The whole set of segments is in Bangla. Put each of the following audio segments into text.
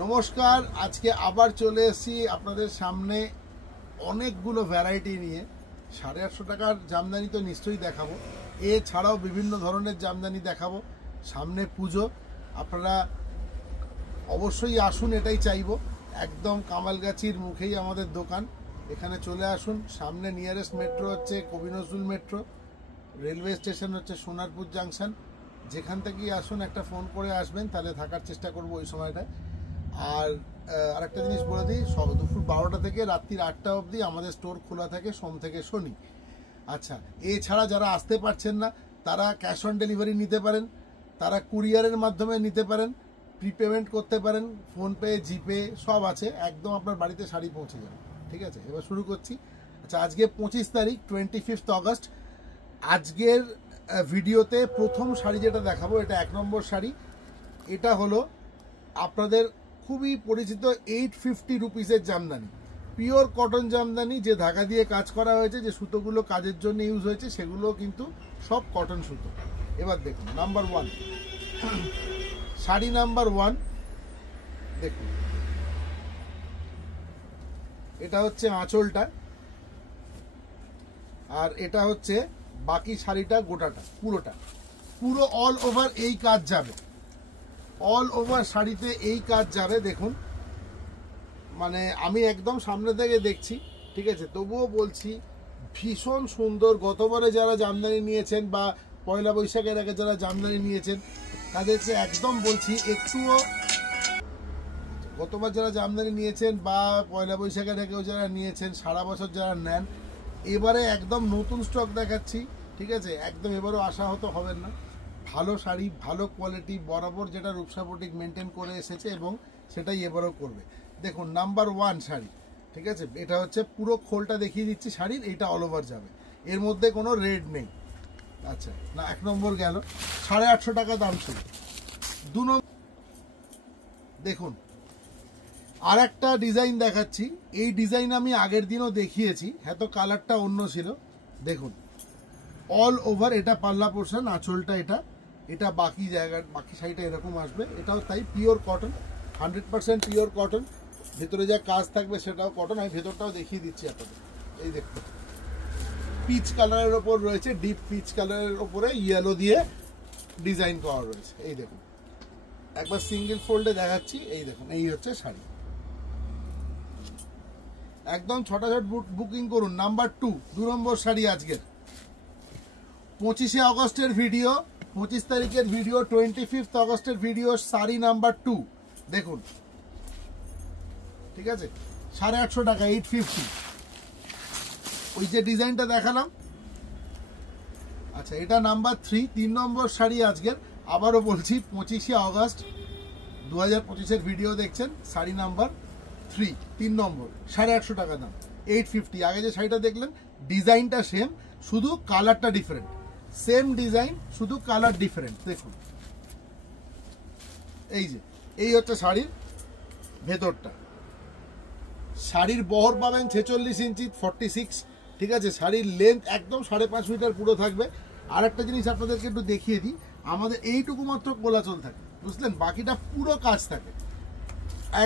নমস্কার, আজকে আবার চলে এসেছি আপনাদের সামনে অনেকগুলো ভ্যারাইটি নিয়ে। 850 টাকার জামদানি তো নিশ্চয়ই দেখাবো, এছাড়াও বিভিন্ন ধরনের জামদানি দেখাবো। সামনে পুজো, আপনারা অবশ্যই আসুন, এটাই চাইবো। একদম কামালগাছির মুখেই আমাদের দোকান, এখানে চলে আসুন। সামনে নিয়ারেস্ট মেট্রো হচ্ছে কবি নজরুল মেট্রো, রেলওয়ে স্টেশন হচ্ছে সোনারপুর জাংশন। যেখান থেকেই আসুন, একটা ফোন করে আসবেন, তাহলে থাকার চেষ্টা করবো ওই সময়টায়। আর আরেকটা জিনিস বলে দিই, দুপুর 12টা থেকে রাত্রির 8টা অবধি আমাদের স্টোর খোলা থাকে, সোম থেকে শনি। আচ্ছা, এছাড়া যারা আসতে পারছেন না তারা ক্যাশ অন ডেলিভারি নিতে পারেন, তারা কুরিয়ারের মাধ্যমে নিতে পারেন, প্রিপেমেন্ট করতে পারেন, ফোনপে, জিপে সব আছে, একদম আপনার বাড়িতে শাড়ি পৌঁছে যাবে। ঠিক আছে, এবার শুরু করছি। আচ্ছা, আজকে 25 তারিখ, 25 অগস্ট। আজকের ভিডিওতে প্রথম শাড়ি যেটা দেখাবো, এটা 1 নম্বর শাড়ি। এটা হলো আপনাদের খুবই পরিচিত 850 রুপিসের জামদানি, পিওর কটন জামদানি, যে ধাগা দিয়ে কাজ করা হয়েছে, যে সুতোগুলো কাজের জন্য ইউজ হয়েছে সেগুলো কিন্তু সব কটন সুতো। এবার দেখুন নাম্বার 1, শাড়ি নাম্বার 1 দেখুন। এটা হচ্ছে আঁচলটা, আর এটা হচ্ছে বাকি শাড়িটা, গোটাটা পুরো অল ওভার এই কাজ যাবে, অল ওভার শাড়িতে এই কাজ যাবে। দেখুন, মানে আমি একদম সামনে থেকে দেখছি, ঠিক আছে, তবুও বলছি ভীষণ সুন্দর। গতবারে যারা জামদানি নিয়েছেন বা পয়লা বৈশাখের আগে যারা জামদানি নিয়েছেন তাদেরকে একদম বলছি, একটুও গতবার যারা জামদানি নিয়েছেন বা পয়লা বৈশাখের আগেও যারা নিয়েছেন, সারা বছর যারা নেন, এবারে একদম নতুন স্টক দেখাচ্ছি। ঠিক আছে, একদম এবারও আশাহত হবেন না। ভালো শাড়ি, ভালো কোয়ালিটি, বরাবর যেটা রূপসা বুটিক মেনটেন করে এসেছে এবং সেটাই এবারও করবে। দেখুন নাম্বার 1 শাড়ি, ঠিক আছে, এটা হচ্ছে পুরো খোলটা দেখিয়ে দিচ্ছি শাড়ির, এইটা অল ওভার যাবে, এর মধ্যে কোনো রেড নেই। আচ্ছা, না 1 নম্বর গেল, 850 টাকা দাম ছিল। 2 নম্বর দেখুন, আর একটা ডিজাইন দেখাচ্ছি। এই ডিজাইন আমি আগের দিনও দেখিয়েছি, হ্যাঁ, তো কালারটা অন্য ছিল। দেখুন অল ওভার, এটা পাল্লা পোর্শন, আঁচলটা এটা বাকি জায়গার বাকি শাড়িটা এরকম আসবে। এটাও তাই, পিওর কটন, 100% পিওর কটন। ভেতরে যা কাজ থাকবে সেটাও কটন। আমি ভেতরটাও দেখিয়ে দিচ্ছি আপনাদের। এই দেখুন, পিচ কালারের ওপর রয়েছে, ডিপ পিচ কালারের ওপরে ইয়েলো দিয়ে ডিজাইন করা রয়েছে। এই দেখুন, একবার সিঙ্গেল ফোল্ডে দেখাচ্ছি। এই দেখুন, এই হচ্ছে শাড়ি। একদম ছটাছট বুকিং করুন। নাম্বার 2 নম্বর শাড়ি আজকের 25 অগস্টের ভিডিও, 25 তারিখের ভিডিও, 25 অগস্টের ভিডিও, শাড়ি নাম্বার 2 দেখুন। ঠিক আছে, 850 টাকা, 850। ওই যে ডিজাইনটা দেখালাম। আচ্ছা, এটা নাম্বার 3 নম্বর শাড়ি আজকের। আবারও বলছি, 25 অগস্ট 2025-এর ভিডিও দেখছেন, শাড়ি নাম্বার 3 নম্বর, 850 টাকা দাম, 850। আগে যে শাড়িটা দেখলেন ডিজাইনটা সেম, শুধু কালারটা ডিফারেন্ট। সেম ডিজাইন, শুধু কালার ডিফারেন্ট। দেখুন, এই হচ্ছে শাড়ির ভেতরটা। শাড়ির বহর পাবেন 46 ইঞ্চি, 46। ঠিক আছে, শাড়ির লেন্থ একদম 5.5 মিটার পুরো থাকবে। আর একটা জিনিস আপনাদেরকে একটু দেখিয়ে দিই, আমাদের এইটুকু মাত্র কোলাচল থাকে, বুঝলেন, বাকিটা পুরো কাজ থাকে।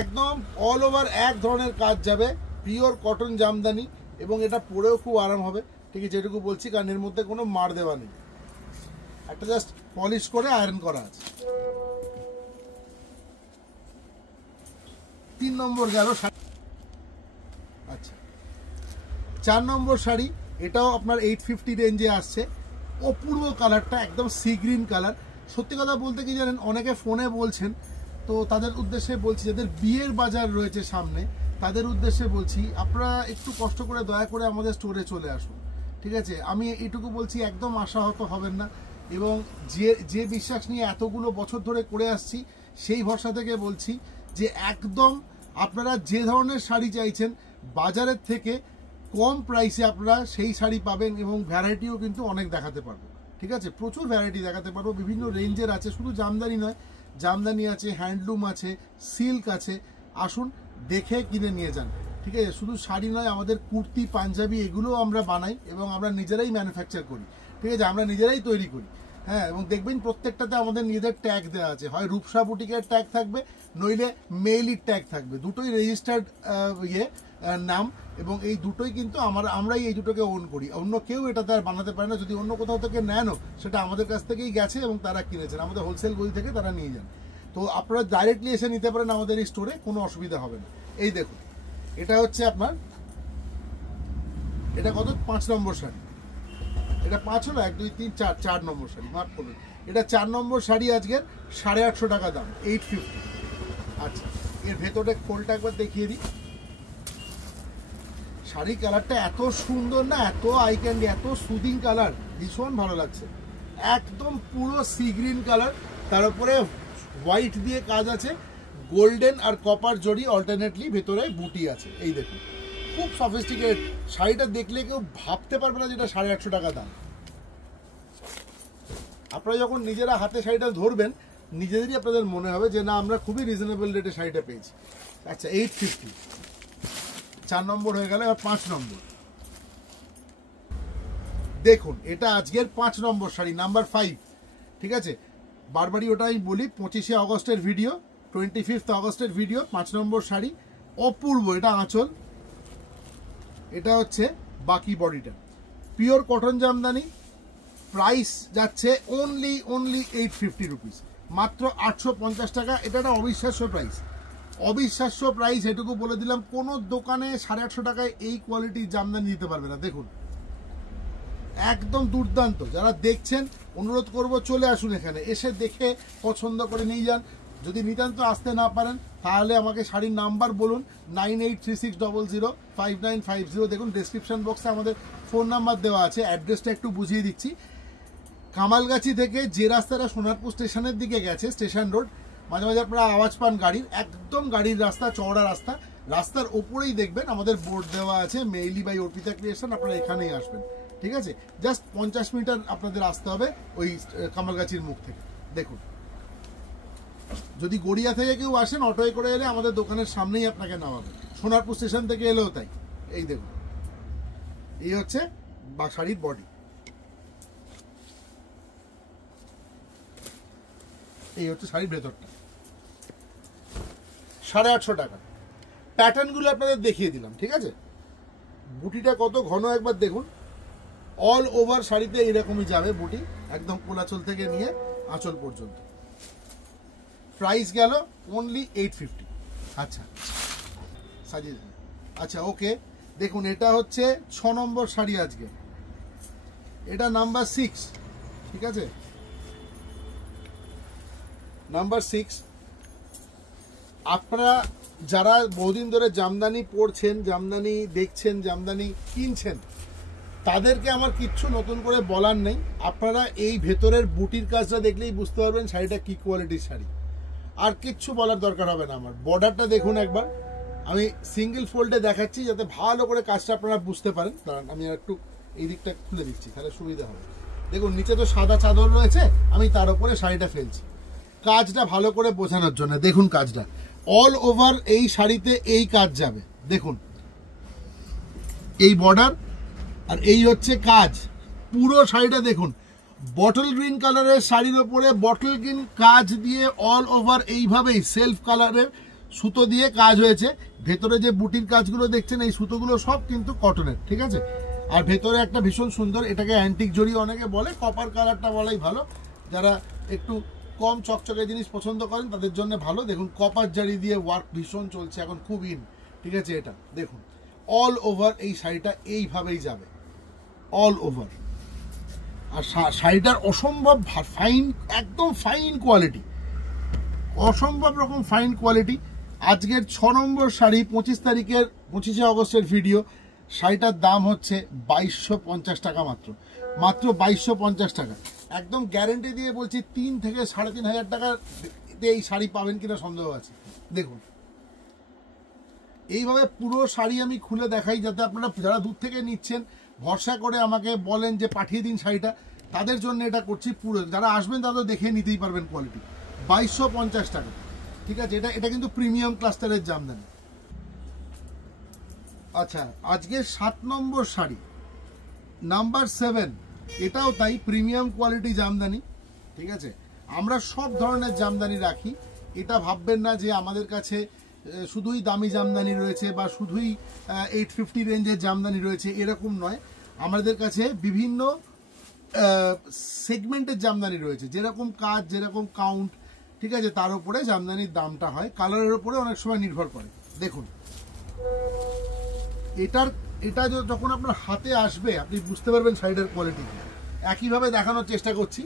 একদম অল ওভার এক ধরনের কাজ যাবে, পিওর কটন জামদানি, এবং এটা পরেও খুব আরাম হবে। ঠিক আছে, যেটুকু বলছি, কারণ এর মধ্যে কোনো মার দেওয়া নেই, একটা জাস্ট পলিশ করে আয়রন করা আছে। 3 নম্বর গেল। আচ্ছা, 4 নম্বর শাড়ি, এটাও আপনার 850 রেঞ্জে আসছে। অপূর্ব কালারটা, একদম সি গ্রিন কালার। সত্যি কথা বলতে কি জানেন, অনেকে ফোনে বলছেন, তো তাদের উদ্দেশ্যে বলছি, যাদের বিয়ের বাজার রয়েছে সামনে, তাদের উদ্দেশ্যে বলছি, আপনারা একটু কষ্ট করে দয়া করে আমাদের স্টোরে চলে আসুন। ঠিক আছে, আমি এইটুকু বলছি, একদম আশাহত হবেন না। এবং যে বিশ্বাস নিয়ে এতগুলো বছর ধরে করে আসছি, সেই ভরসা থেকে বলছি যে একদম আপনারা যে ধরনের শাড়ি চাইছেন, বাজারের থেকে কম প্রাইসে আপনারা সেই শাড়ি পাবেন, এবং ভ্যারাইটিও কিন্তু অনেক দেখাতে পারবো। ঠিক আছে, প্রচুর ভ্যারাইটি দেখাতে পারবো, বিভিন্ন রেঞ্জের আছে, শুধু জামদানি নয়, জামদানি আছে, হ্যান্ডলুম আছে, সিল্ক আছে। আসুন, দেখে কিনে নিয়ে যান। ঠিক আছে, শুধু শাড়ি নয়, আমাদের কুর্তি, পাঞ্জাবি, এগুলোও আমরা বানাই এবং আমরা নিজেরাই ম্যানুফ্যাকচার করি। ঠিক আছে, আমরা নিজেরাই তৈরি করি। হ্যাঁ, এবং দেখবেন প্রত্যেকটাতে আমাদের নিজেদের ট্যাগ দেওয়া আছে, হয় রূপসা বুটিকের ট্যাগ থাকবে, নইলে মেইলির ট্যাগ থাকবে, দুটোই রেজিস্টার্ড নাম, এবং এই দুটোই কিন্তু আমরাই এই দুটোকে ওন করি, অন্য কেউ এটাতে আর বানাতে পারে না। যদি অন্য কোথাও থেকে নেনও, সেটা আমাদের কাছ থেকেই গেছে এবং তারা কিনেছেন, আমাদের হোলসেল গলি থেকে তারা নিয়ে যান। তো আপনারা ডাইরেক্টলি এসে নিতে পারেন আমাদের এই স্টোরে, কোনো অসুবিধা হবে না। এই দেখুন, এটা হচ্ছে আপনার, এটা কত, 5 নম্বর শাড়ি, এটা 5 হলো, 1 2 3 4, 4 নম্বর শাড়ি, মার্ক করুন। এটা 4 নম্বর শাড়ি, আজকের 850 টাকা দাম, 850। আচ্ছা, এর ভেতরে খোলটা একবার দেখিয়ে দিই। শাড়ির কালারটা এত সুন্দর না, এত আই ক্যান্ডি, এত সুদিং কালার, ভীষণ ভালো লাগছে। একদম পুরো সি গ্রিন কালার, তার উপরে হোয়াইট দিয়ে কাজ আছে, গোল্ডেন আর কপার জড়ি অল্টারনেটলি, ভেতরে বুটি আছে। এই দেখুন, খুব সফিস্টিকেটেড শাড়িটা, দেখলে কেউ ভাবতে পারবে না যেটা 850 টাকা দাম। আপনারা যখন নিজেরা হাতে শাড়িটা ধরবেন, নিজেদেরই আপনাদের মনে হবে যে না, আমরা খুবই রিজনেবল রেটে শাড়িটা পেয়েছি। আচ্ছা, 850, 4 নম্বর হয়ে গেল। এবার 5 নম্বর দেখুন, এটা আজকের 5 নম্বর শাড়ি, নাম্বার 5, ঠিক আছে। বারবারই ওটা আমি বলি, 25শে অগস্টের ভিডিও, 25 অগস্টের ভিডিও। 5 নম্বর শাড়ি, অপূর্ব। এটা আঁচল, এটা হচ্ছে বাকি বডিটা, পিওর কটন জামদানি। প্রাইস যাচ্ছে অনলি 850 রুপিস, মাত্র 850 টাকা। এটা একটা অবিশ্বাস্য প্রাইস, অবিশ্বাস্য প্রাইস, এটুকু বলে দিলাম। কোনো দোকানে 850 টাকায় এই কোয়ালিটির জামদানি দিতে পারবে না। দেখুন, একদম দুর্দান্ত। যারা দেখছেন, অনুরোধ করব চলে আসুন এখানে, এসে দেখে পছন্দ করে নিয়ে যান। যদি নিতান্ত আসতে না পারেন, তাহলে আমাকে শাড়ির নাম্বার বলুন, 9836005950। দেখুন, ডেসক্রিপশন বক্সে আমাদের ফোন নাম্বার দেওয়া আছে। অ্যাড্রেসটা একটু বুঝিয়ে দিচ্ছি। কামালগাছি থেকে যে রাস্তাটা সোনারপুর স্টেশনের দিকে গেছে, স্টেশন রোড, মাঝে মাঝে আপনারা আওয়াজ পান গাড়ির, একদম গাড়ির রাস্তা, চওড়া রাস্তা, রাস্তার ওপরেই দেখবেন আমাদের বোর্ড দেওয়া আছে, মেইলি বাই অর্পিতা ক্রিয়েশন। আপনারা এখানেই আসবেন, ঠিক আছে। জাস্ট 50 মিটার আপনাদের আসতে হবে ওই কামালগাছির মুখ থেকে। দেখুন, যদি গড়িয়া থেকে কেউ আসেন, অটোয় করে এলে আমাদের দোকানের সামনেই আপনাকে নামাবে, সোনারপুর স্টেশন থেকে এলেও তাই। এই দেখুন, এই হচ্ছে শাড়ির বডি, এই হচ্ছে শাড়ির ভেতরটা। 850 টাকা। প্যাটার্নগুলো আপনাদের দেখিয়ে দিলাম, ঠিক আছে। বুটিটা কত ঘন একবার দেখুন, অল ওভার শাড়িতে এরকমই যাবে বুটি, একদম কোলাচল থেকে নিয়ে আঁচল পর্যন্ত। প্রাইস গেল অনলি 850। আচ্ছা, সাজিয়ে, আচ্ছা, ওকে। দেখুন, এটা হচ্ছে 6 নম্বর শাড়ি আজকে, এটা নাম্বার 6, ঠিক আছে, নাম্বার 6। আপনারা যারা বহুদিন ধরে জামদানি পরছেন, জামদানি দেখছেন, জামদানি কিনছেন, তাদেরকে আমার কিচ্ছু নতুন করে বলার নেই। আপনারা এই ভেতরের বুটির কাজটা দেখলেই বুঝতে পারবেন শাড়িটা কি কোয়ালিটির শাড়ি, আর কিচ্ছু বলার দরকার হবে না আমার। বর্ডারটা দেখুন একবার, আমি সিঙ্গেল ফোল্ডে দেখাচ্ছি যাতে ভালো করে কাজটা আপনারা বুঝতে পারেন। কারণ আমি একটু এই দিকটা খুলে দিচ্ছি, তাহলে সুবিধা হবে। দেখুন, নিচে তো সাদা চাদর রয়েছে, আমি তার উপরে শাড়িটা ফেলছি কাজটা ভালো করে বোঝানোর জন্য। দেখুন কাজটা, অল ওভার এই শাড়িতে এই কাজ যাবে। দেখুন, এই বর্ডার আর এই হচ্ছে কাজ, পুরো শাড়িটা দেখুন, বটল গ্রিন কালারের শাড়ির ওপরে বটল গ্রিন কাজ দিয়ে অল ওভার এইভাবেই সেলফ কালারের সুতো দিয়ে কাজ হয়েছে। ভেতরে যে বুটির কাজগুলো দেখছেন, এই সুতোগুলো সব কিন্তু কটনের, ঠিক আছে। আর ভেতরে একটা ভীষণ সুন্দর, এটাকে অ্যান্টিক জড়ি অনেকে বলে, কপার কালারটা বলাই ভালো। যারা একটু কম চকচকে জিনিস পছন্দ করেন তাদের জন্য ভালো। দেখুন, কপার জারি দিয়ে ওয়ার্ক ভীষণ চলছে এখন, খুব ইন, ঠিক আছে। এটা দেখুন, অল ওভার এই শাড়িটা এইভাবেই যাবে, অল ওভার। আর শাড়িটার অসম্ভব ফাইন, একদম ফাইন কোয়ালিটি, অসম্ভব রকম ফাইন কোয়ালিটি। আজকের 6 নম্বর শাড়ি, 25 তারিখের 25শে অগস্টের ভিডিও। শাড়িটার দাম হচ্ছে 2250 টাকা, মাত্র 2250 টাকা। একদম গ্যারেন্টি দিয়ে বলছি, 3 থেকে 3500 টাকার এই শাড়ি পাবেন কিনা সন্দেহ আছে। দেখুন, এইভাবে পুরো শাড়ি আমি খুলে দেখাই, যাতে আপনারা যারা দূর থেকে নিচ্ছেন ভরসা করে আমাকে বলেন যে পাঠিয়ে দিন শাড়িটা, তাদের জন্য এটা করছি। পুরো যারা আসবেন তাদের দেখে নিতেই পারবেন কোয়ালিটি। 2250 টাকা, ঠিক আছে। এটা কিন্তু প্রিমিয়াম ক্লাস্টারের জামদানি। আচ্ছা, আজকে 7 নম্বর শাড়ি, নাম্বার 7, এটাও তাই প্রিমিয়াম কোয়ালিটি জামদানি। ঠিক আছে, আমরা সব ধরনের জামদানি রাখি। এটা ভাববেন না যে আমাদের কাছে শুধুই দামি জামদানি রয়েছে বা শুধুই 850 রেঞ্জের জামদানি রয়েছে, এরকম নয়। আমাদের কাছে বিভিন্ন সেগমেন্টের জামদানি রয়েছে, যেরকম কাজ, যেরকম কাউন্ট, ঠিক আছে, তার উপরে জামদানির দামটা হয়, কালারের উপরে অনেক সময় নির্ভর করে। দেখুন, এটা যখন আপনার হাতে আসবে আপনি বুঝতে পারবেন শাড়িটার কোয়ালিটি। একইভাবে দেখানোর চেষ্টা করছি,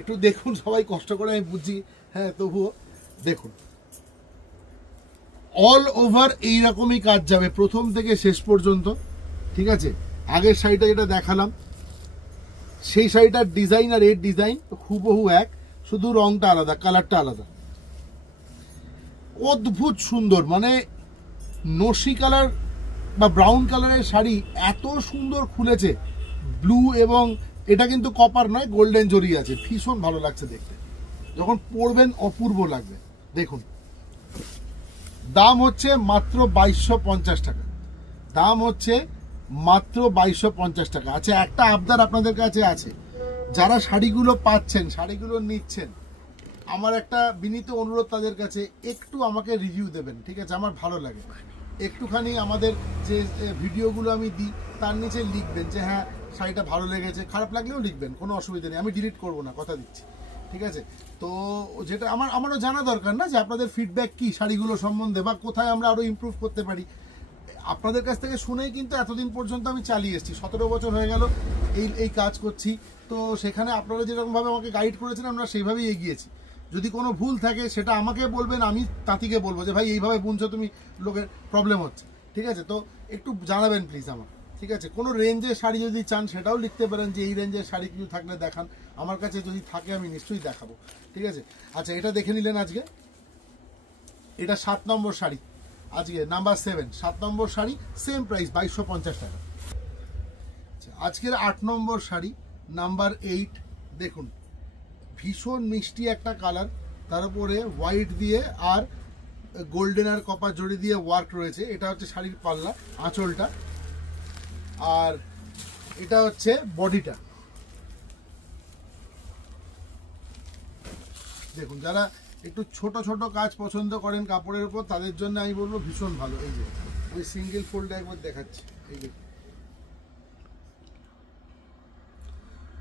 একটু দেখুন, সবাই কষ্ট করে, আমি বুঝছি, হ্যাঁ, তবুও দেখুন, অল ওভার এইরকমই কাজ যাবে প্রথম থেকে শেষ পর্যন্ত, ঠিক আছে। আগের শাড়িটা যেটা দেখালাম সেই শাড়িটার ডিজাইন আর এর ডিজাইন হুবহু এক, শুধু রংটা আলাদা, কালারটা আলাদা। অদ্ভুত সুন্দর, মানে নসি কালার বা ব্রাউন কালারের শাড়ি এত সুন্দর খুলেছে, ব্লু এবং এটা কিন্তু কপার নয়, গোল্ডেন জরি আছে, ভীষণ ভালো লাগছে দেখতে, যখন পরবেন অপূর্ব লাগবে। দেখুন, দাম হচ্ছে মাত্র 2250 টাকা, দাম হচ্ছে মাত্র 2250 টাকা। আচ্ছা, একটা আবদার আপনাদের কাছে আছে, যারা শাড়িগুলো পাচ্ছেন, শাড়িগুলো নিচ্ছেন, আমার একটা বিনীত অনুরোধ তাদের কাছে, একটু আমাকে রিভিউ দেবেন, ঠিক আছে, আমার ভালো লাগে। একটুখানি আমাদের যে ভিডিওগুলো আমি দিই তার নিচে লিখবেন যে হ্যাঁ শাড়িটা ভালো লেগেছে, খারাপ লাগলেও লিখবেন, কোনো অসুবিধা নেই, আমি ডিলিট করবো না, কথা দিচ্ছি, ঠিক আছে। তো যেটা আমারও জানা দরকার না যে আপনাদের ফিডব্যাক কি শাড়িগুলো সম্বন্ধে, বা কোথায় আমরা আরও ইমপ্রুভ করতে পারি। আপনাদের কাছ থেকে শুনেই কিন্তু এতদিন পর্যন্ত আমি চালিয়ে এসেছি, 17 বছর হয়ে গেল এই কাজ করছি। তো সেখানে আপনারা যেরকমভাবে আমাকে গাইড করেছেন আমরা সেইভাবেই এগিয়েছি। যদি কোনো ভুল থাকে সেটা আমাকে বলবেন, আমি তাঁতিকে বলবো যে ভাই এইভাবে বুনছো তুমি, লোকের প্রবলেম হচ্ছে, ঠিক আছে। তো একটু জানাবেন প্লিজ আমার, ঠিক আছে। কোনো রেঞ্জের শাড়ি যদি চান সেটাও লিখতে পারেন যে এই রেঞ্জের শাড়ি কিছু থাকলে দেখান, আমার কাছে যদি থাকে আমি নিশ্চয়ই দেখাবো, ঠিক আছে। আচ্ছা, এটা দেখে নিলেন আজকে, এটা 7 নম্বর শাড়ি, আজকে নাম্বার 7, 7 নম্বর শাড়ি, সেম প্রাইস 2250 টাকা। আজকের 8 নম্বর শাড়ি, নাম্বার 8, দেখুন, ভীষণ মিষ্টি একটা কালার, তার উপরে হোয়াইট দিয়ে আর গোল্ডেন আর কপার জড়ি দিয়ে ওয়ার্ক রয়েছে। এটা হচ্ছে শাড়ির পাল্লা, আঁচলটা, আর এটা হচ্ছে বডিটা। দেখুন, যারা একটু ছোট ছোট কাজ পছন্দ করেন কাপড়ের উপর, তাদের জন্য আমি বলবো ভীষণ ভালো। এই যে ওই সিঙ্গেল ফোল্ড একবার দেখাচ্ছি, এই যে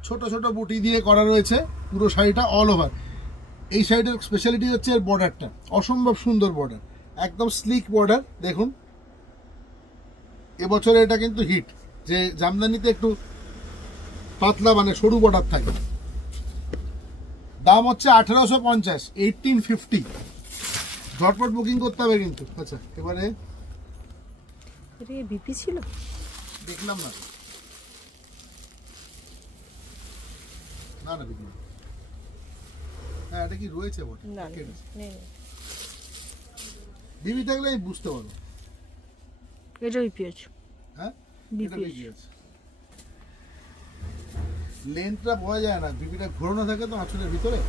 ছোট ছোট বুটি দিয়ে করা রয়েছে পুরো শাড়িটা অল ওভার। এই শাড়িটার স্পেশালিটি হচ্ছে এর বর্ডারটা, অসম্ভব সুন্দর বর্ডার, একদম স্লিক বর্ডার। দেখুন, এবছরে এটা কিন্তু হিট, যে জামদানিতে একটু পাতলা মানে সরু বর্ডার থাকে। দাম হচ্ছে 1850, 1850, ঝটপট বুকিং করতে হবে কিন্তু। আচ্ছা, এবারে বিপি ছিল, দেখলাম না, না না বিপি, হ্যাঁ এটা কি রয়েছে বটে, না বিপি থাকলে আমি বুঝতে পারবো। এটা বিপি আছে, হ্যাঁ বিপি আছে, লেন্থটা বোঝা যায় না, বিপিটা ঘোরানো থাকে তো আঁচলের ভিতরে,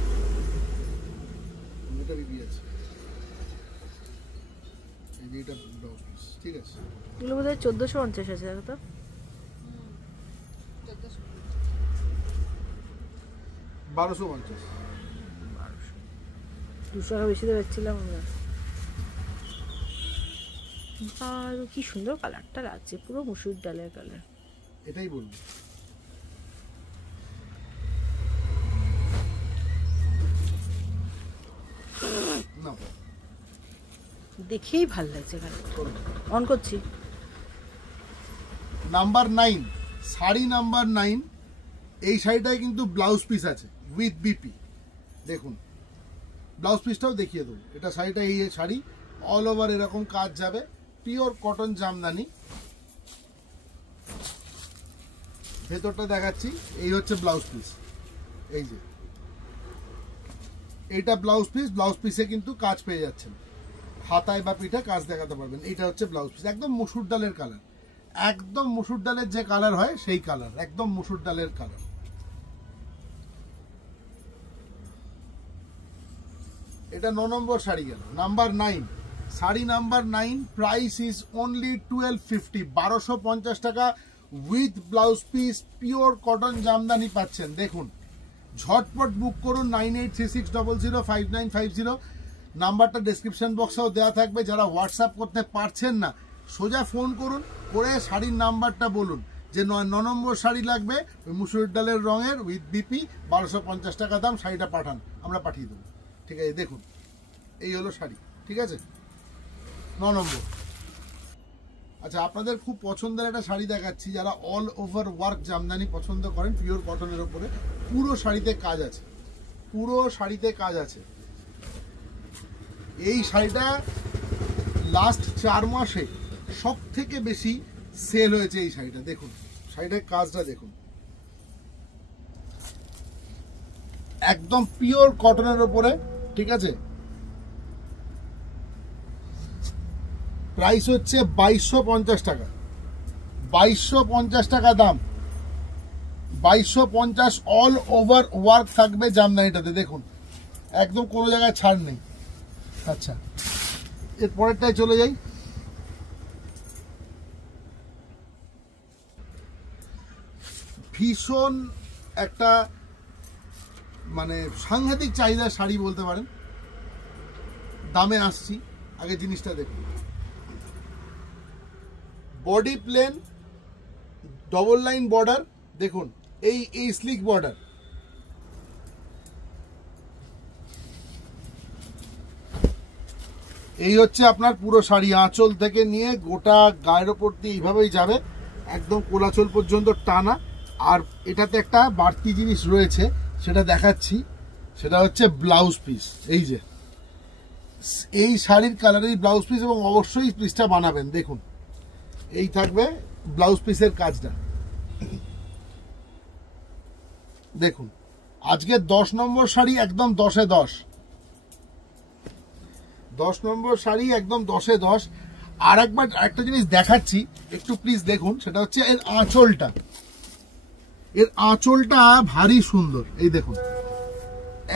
এটা বিপি আছে। এটা ব্লাউজ পিস, ঠিক আছে। এগুলো বোধহয় 1450 আছে, দেখো তো, 1250, 200 টাকা বেশি তো দেখছিলাম আমরা। আর কি সুন্দর কালারটা লাগছে, পুরো মুসুর ডালের কালার, এটাই বলবো। না দেখেই ভাল লাগছে, অন করছি। নাম্বার 9, শাড়ি নাম্বার 9, এই শাড়িটায় কিন্তু ব্লাউজ পিস আছে উইথ বিপি। দেখুন, ব্লাউজ পিসটাও দেখিয়ে দেবো। এটা শাড়িটা, এই শাড়ি অল ওভার এরকম কাজ যাবে, পিওর কটন জামদানি। ভেতরটা দেখাচ্ছি, এই হচ্ছে ব্লাউজ পিস, এই যে এইটা ব্লাউজ পিস। ব্লাউজ পিসে কিন্তু কাজ পেয়ে যাচ্ছেন, হাতায় বা পিঠে কাজ দেখাতে পারবেন। এইটা হচ্ছে ব্লাউজ পিস, একদম মসুর ডালের কালার, একদম মসুর ডালের যে কালার হয় সেই কালার, একদম মসুর ডালের কালার। এটা 9 নম্বর শাড়ি গেল। Number 9, sari number 9, price is only 1250, 1250 টাকা with blouse piece, pure cotton Jamdani পাচ্ছেন। দেখুন, ঝটপট বুক করুন 9836005950। নাম্বারটা ডেসক্রিপশন বক্সেও দেওয়া থাকবে। যারা হোয়াটসঅ্যাপ করতে পারছেন না সোজা ফোন করুন, করে শাড়ির নাম্বারটা বলুন যে 9 নম্বর শাড়ি লাগবে, ওই মুসুরির ডালের রঙের উইথ বিপি, 1250 টাকা দাম, শাড়িটা পাঠান, আমরা পাঠিয়ে দেবো। ঠিক আছে, দেখুন এই হলো শাড়ি। ঠিক আছে, 9 নম্বর। আচ্ছা, আপনাদের খুব পছন্দের একটা শাড়ি দেখাচ্ছি। যারা অল ওভার ওয়ার্ক জামদানি পছন্দ করেন, পিওর কটনের ওপরে, পুরো শাড়িতে কাজ আছে, পুরো শাড়িতে কাজ আছে। এই শাড়িটা লাস্ট 4 মাসে সব থেকে বেশি সেল হয়েছে এই শাড়িটা। দেখুন শাড়িটার কাজটা দেখুন, একদম পিওর কটনের ওপরে। ঠিক আছে, প্রাইস হচ্ছে 2250 টাকা, 2250 টাকা দাম, 2250। অল ওভার ওয়ার্ক থাকবে জামদানিটাতে, দেখুন একদম কোনো জায়গায় ছাড় নেই। আচ্ছা, এর পরেরটায় চলে যাই। ভীষণ একটা মানে সাংঘাতিক চাহিদার শাড়ি বলতে পারেন। দামে আসছি, আগে জিনিসটা দেখুন। Body plain, double line border, দেখুন এই স্লিক বর্ডার। এই হচ্ছে আপনার পুরো শাড়ি, আঁচল থেকে নিয়ে গোটা গায়ের ওপর দিয়ে এইভাবেই যাবে, একদম কোলাচল পর্যন্ত টানা। আর এটাতে একটা বাড়তি জিনিস রয়েছে, সেটা দেখাচ্ছি। সেটা হচ্ছে ব্লাউজ পিস। এই যে এই শাড়ির কালারের ব্লাউজ পিস, এবং অবশ্যই পিসটা বানাবেন। দেখুন এই থাকবে ব্লাউজ পিসের কাজটা। দেখুন আজকে 10 নম্বর শাড়ি, একদম 10-এ 10। 10 নম্বর শাড়ি একদম 10-এ 10। আর একবার একটা জিনিস দেখাচ্ছি, একটু প্লিজ দেখুন। সেটা হচ্ছে এর আঁচলটা। এর আঁচলটা ভারী সুন্দর। এই দেখুন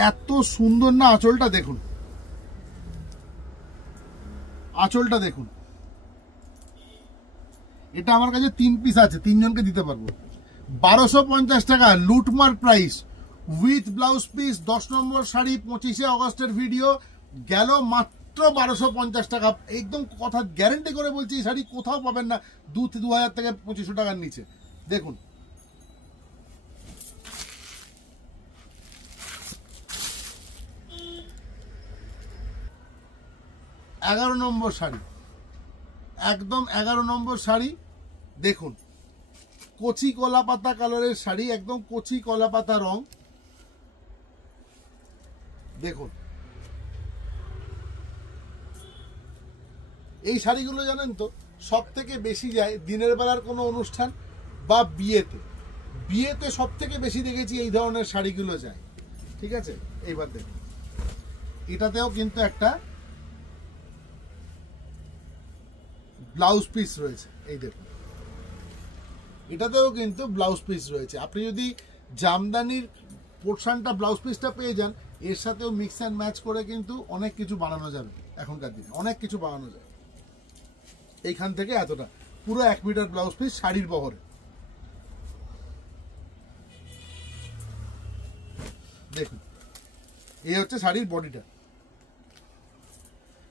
এত সুন্দর না আঁচলটা, দেখুন আঁচলটা দেখুন। এটা আমার কাছে 3 পিস আছে, 3 জনকে দিতে পারবো। 1250 টাকা লুটমার প্রাইস, উইথ ব্লাউজ পিস। 10 নম্বর শাড়ি, 25শে অগস্টের ভিডিও গেল মাত্র 1250 টাকা। একদম কথা গ্যারেন্টি করে বলছি, এই শাড়ি কোথাও পাবেন না 2000 থেকে 2500 টাকার নিচে। দেখুন 11 নম্বর শাড়ি, একদম 11 নম্বর শাড়ি। দেখুন কচি কলা পাতা কালারের শাড়ি, একদম কচি কলা পাতা রং। দেখুন এই শাড়িগুলো জানেন তো সব থেকে বেশি যায় দিনের বেলার কোনো অনুষ্ঠান বা বিয়েতে। বিয়েতে সব থেকে বেশি দেখেছি এই ধরনের শাড়িগুলো যায়। ঠিক আছে, এইবার দেখুন এটাতেও কিন্তু একটা ব্লাউজ পিস রয়েছে। এই দেখুন এটাতেও কিন্তু ব্লাউজ পিস রয়েছে। আপনি যদি জামদানির পোর্শনটা ব্লাউজ পিসটা পেয়ে যান, এর সাথেও মিক্স অ্যান্ড ম্যাচ করে কিন্তু অনেক কিছু বানানো যাবে। এখনকার দিনে অনেক কিছু বানানো যায়। এইখান থেকে এতটা পুরো 1 মিটার ব্লাউজ পিস শাড়ির বহরে। দেখুন এই হচ্ছে শাড়ির বডিটা।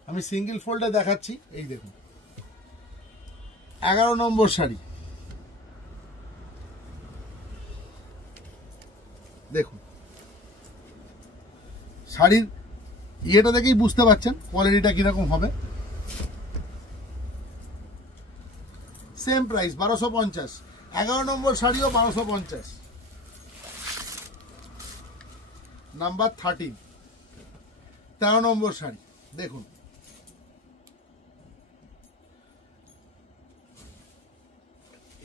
আমি সিঙ্গেল ফোল্ডে দেখাচ্ছি। এই দেখুন 11 নম্বর শাড়ি। দেখুন শাড়ির ইয়েটা দেখেই বুঝতে পারছেন কোয়ালিটিটা কিরকম হবে। Same price 1250। 11 নম্বর শাড়িও 1250। নাম্বার 13, 13 নম্বর শাড়ি। দেখুন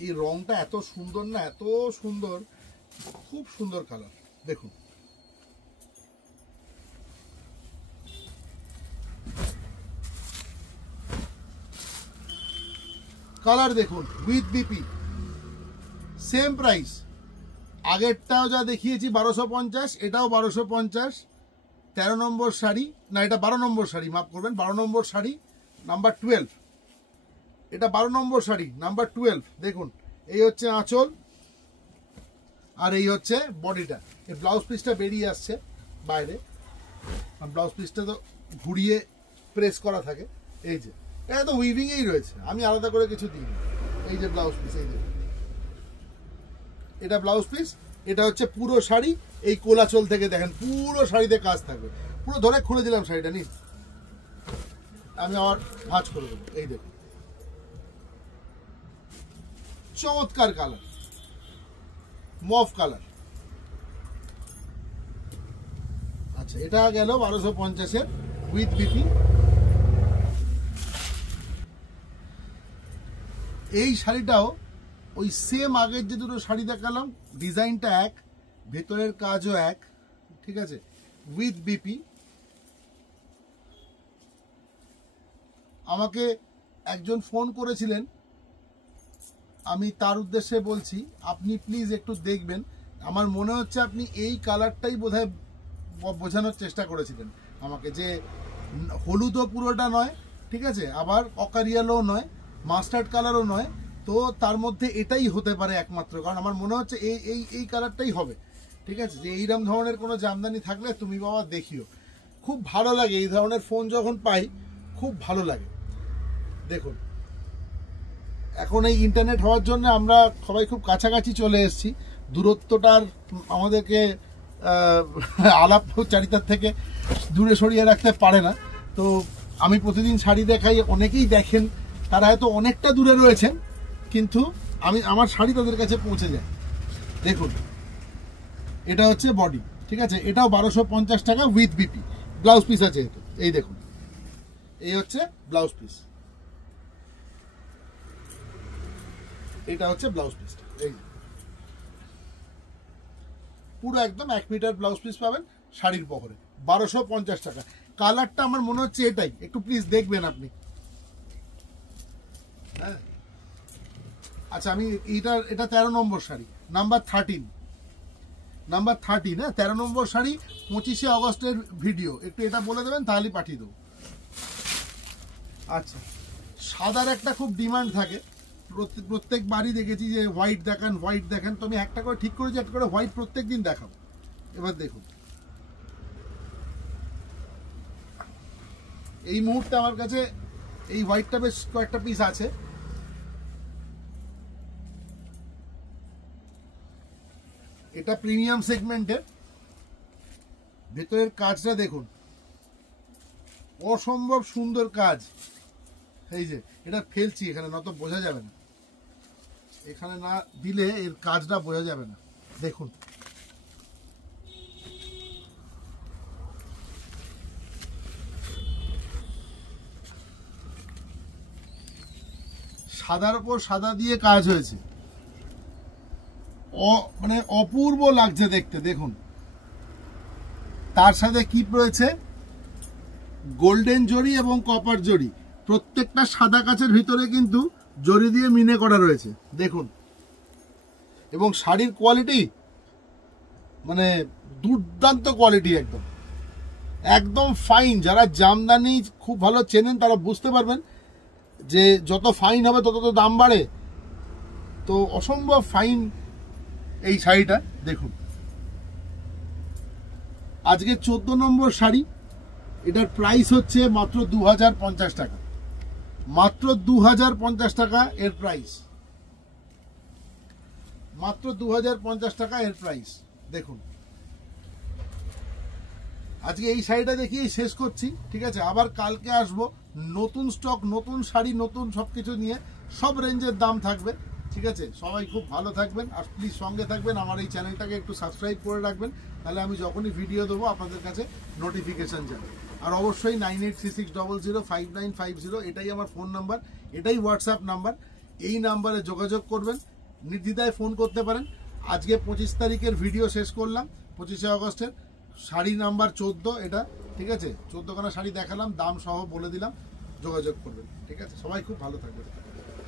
এই রংটা এত সুন্দর না, এত সুন্দর, খুব সুন্দর কালার। দেখুন কালার দেখুন, উইথ বিপি। সেম প্রাইস, আগেরটাও যা দেখিয়েছি 1250, এটাও 1250। 13 নম্বর শাড়ি, না এটা 12 নম্বর শাড়ি, মাফ করবেন, 12 নম্বর শাড়ি নাম্বার 12। এটা 12 নম্বর শাড়ি নাম্বার 12। দেখুন এই হচ্ছে আঁচল, আর এই হচ্ছে বডিটা। এই ব্লাউজ পিসটা বেরিয়ে আসছে বাইরে, ব্লাউজ পিসটা তো ঘুরিয়ে প্রেস করা থাকে। এই যে এটা তো উইভিংয়েই রয়েছে, আমি আলাদা করে কিছু দিই। এই যে ব্লাউজ পিস, এই যে এটা ব্লাউজ পিস। এটা হচ্ছে পুরো শাড়ি, এই কোলাচল থেকে দেখেন পুরো শাড়িতে কাজ থাকবে। পুরো ধরে খুলে দিলাম শাড়িটা, নিন আমি আবার ভাঁজ করে দেবো। এই দেখুন চমৎকার কালার, মভ কালার। আচ্ছা এটা গেল 1250-এর উইথ বিপি। এই শাড়িটাও ওই সেম আগের যে দুটো শাড়ি দেখালাম, ডিজাইনটা এক, ভেতরের কাজও এক, ঠিক আছে, উইথ বিপি। আমাকে একজন ফোন করেছিলেন, আমি তার উদ্দেশ্যে বলছি আপনি প্লিজ একটু দেখবেন। আমার মনে হচ্ছে আপনি এই কালারটাই বোধহয় বোঝানোর চেষ্টা করেছিলেন আমাকে, যে হলুদও পুরোটা নয়, ঠিক আছে, আবার অকারিয়ালও নয়, মাস্টার্ড কালারও নয়, তো তার মধ্যে এটাই হতে পারে একমাত্র। কারণ আমার মনে হচ্ছে এই কালারটাই হবে, ঠিক আছে, যে এইরকম ধরনের কোনো জামদানি থাকলে তুমি বাবা দেখিও। খুব ভালো লাগে এই ধরনের ফোন যখন পাই, খুব ভালো লাগে। দেখুন এখন এই ইন্টারনেট হওয়ার জন্য আমরা সবাই খুব কাছাকাছি চলে এসেছি, দূরত্বটার আমাদেরকে আলাপচারিতার থেকে দূরে সরিয়ে রাখতে পারে না। তো আমি প্রতিদিন শাড়ি দেখাই, অনেকেই দেখেন, তারা হয়তো অনেকটা দূরে রয়েছেন, কিন্তু আমার শাড়ি তাদের কাছে পৌঁছে যায়। দেখুন এটা হচ্ছে বডি, ঠিক আছে, এটাও 1250 টাকা উইথ বিপি, ব্লাউজ পিস আছে এতে। এই দেখুন এই হচ্ছে ব্লাউজ পিস, এটা হচ্ছে ব্লাউজ পিসটা। এই পুরো একদম 1 মিটার ব্লাউজ পিস পাবেন শাড়ির বহরে, 1250 টাকা। কালারটা আমার মনে হচ্ছে এটাই, একটু প্লিজ দেখবেন আপনি। হ্যাঁ আচ্ছা, আমি এটা 13 নম্বর শাড়ি, নাম্বার 13, হ্যাঁ 13 নম্বর শাড়ি, 25শে অগস্টের ভিডিও, একটু এটা বলে দেবেন তাহলেই পাঠিয়ে দেবো। আচ্ছা সাদার একটা খুব ডিমান্ড থাকে, প্রত্যেক বারই দেখেছি যে হোয়াইট দেখান, হোয়াইট দেখান, তো আমি একটা করে ঠিক করেছি, একটা করে হোয়াইট প্রত্যেক দিন দেখাবো। এবার দেখুন এই মুহূর্তে আমার কাছে এই হোয়াইটটা বেশ কয়েকটা পিস আছে। এটা প্রিমিয়াম সেগমেন্টের, ভেতরের কাজটা দেখুন অসম্ভব সুন্দর কাজ। এই যে এটা ফেলছি এখানে, নত বোঝা যাবে না, এখানে না দিলে এর কাজটা বোঝা যাবে না। দেখুন সাদার উপর সাদা দিয়ে কাজ হয়েছে, মানে অপূর্ব লাগছে দেখতে। দেখুন তার সাথে কি রয়েছে, গোল্ডেন জরি এবং কপার জরি, প্রত্যেকটা সাদা কাচের ভিতরে কিন্তু জরি দিয়ে মিনে করা রয়েছে। দেখুন এবং শাড়ির কোয়ালিটি মানে দুর্দান্ত কোয়ালিটি, একদম একদম ফাইন। যারা জামদানি খুব ভালো চেনেন তারা বুঝতে পারবেন যে যত ফাইন হবে তত তো দাম বাড়ে, তো অসম্ভব ফাইন এই শাড়িটা। দেখুন আজকে 14 নম্বর শাড়ি, এটার প্রাইস হচ্ছে মাত্র 2050 টাকা, মাত্র 2050 টাকা এর প্রাইস, মাত্র 2050 টাকা এর প্রাইস। দেখুন আজকে এই শাড়িটা দেখিয়ে শেষ করছি, ঠিক আছে, আবার কালকে আসবো নতুন স্টক, নতুন শাড়ি, নতুন সবকিছু নিয়ে, সব রেঞ্জের দাম থাকবে, ঠিক আছে। সবাই খুব ভালো থাকবেন আর প্লিজ সঙ্গে থাকবেন, আমার এই চ্যানেলটাকে একটু সাবস্ক্রাইব করে রাখবেন, তাহলে আমি যখনই ভিডিও দেবো আপনাদের কাছে নোটিফিকেশন যাবে। আর অবশ্যই 9836005950 এটাই আমার ফোন নাম্বার, এটাই হোয়াটসঅ্যাপ নাম্বার, এই নাম্বারে যোগাযোগ করবেন, নির্দ্বিধায় ফোন করতে পারেন। আজকে 25 তারিখের ভিডিও শেষ করলাম, 25শে অগস্টের, শাড়ি নাম্বার 14 এটা, ঠিক আছে, 14খানা শাড়ি দেখালাম, দাম সহ বলে দিলাম, যোগাযোগ করবেন, ঠিক আছে। সবাই খুব ভালো থাকবে।